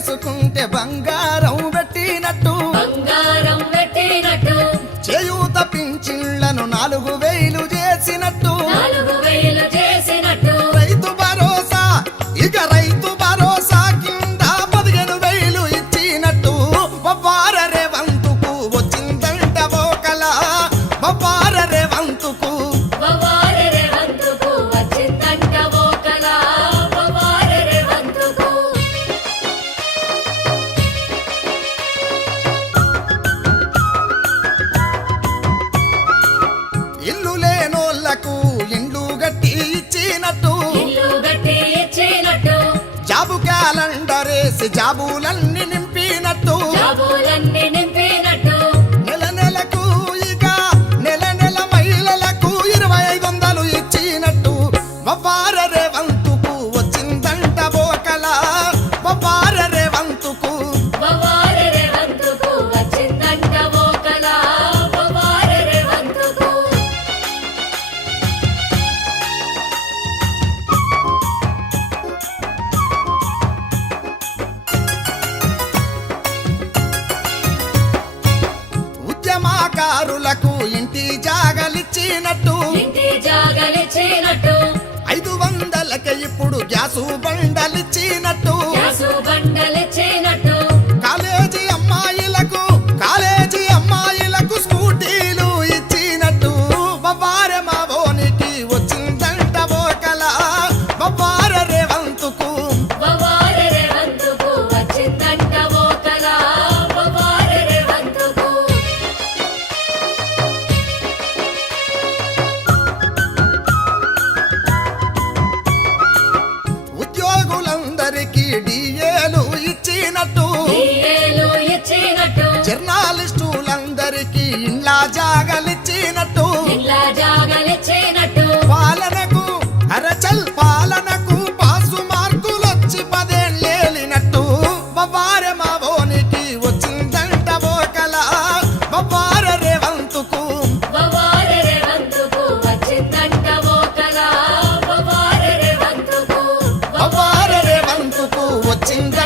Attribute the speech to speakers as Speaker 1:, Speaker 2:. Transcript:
Speaker 1: చేసుకుంటే బంగారం పెట్టినట్టు
Speaker 2: బంగారం పెట్టినట్టు
Speaker 1: చేయూత పింఛన్లను నాలుగు వేలు కాలండరేసి జాబులన్నీ నింపినట్టు.
Speaker 2: జాబులన్నీ
Speaker 1: కళాకారులకు ఇంటి జాగలిచ్చినట్టు. ఐదు వందలకి ఇప్పుడు గ్యాసు బండలిచ్చినట్టు. అందరికి డిఏలు ఇచ్చినట్టు. జర్నలిస్టులందరికి ఇండ్లా జాగలిచ్చినట్టు. వచ్చింది?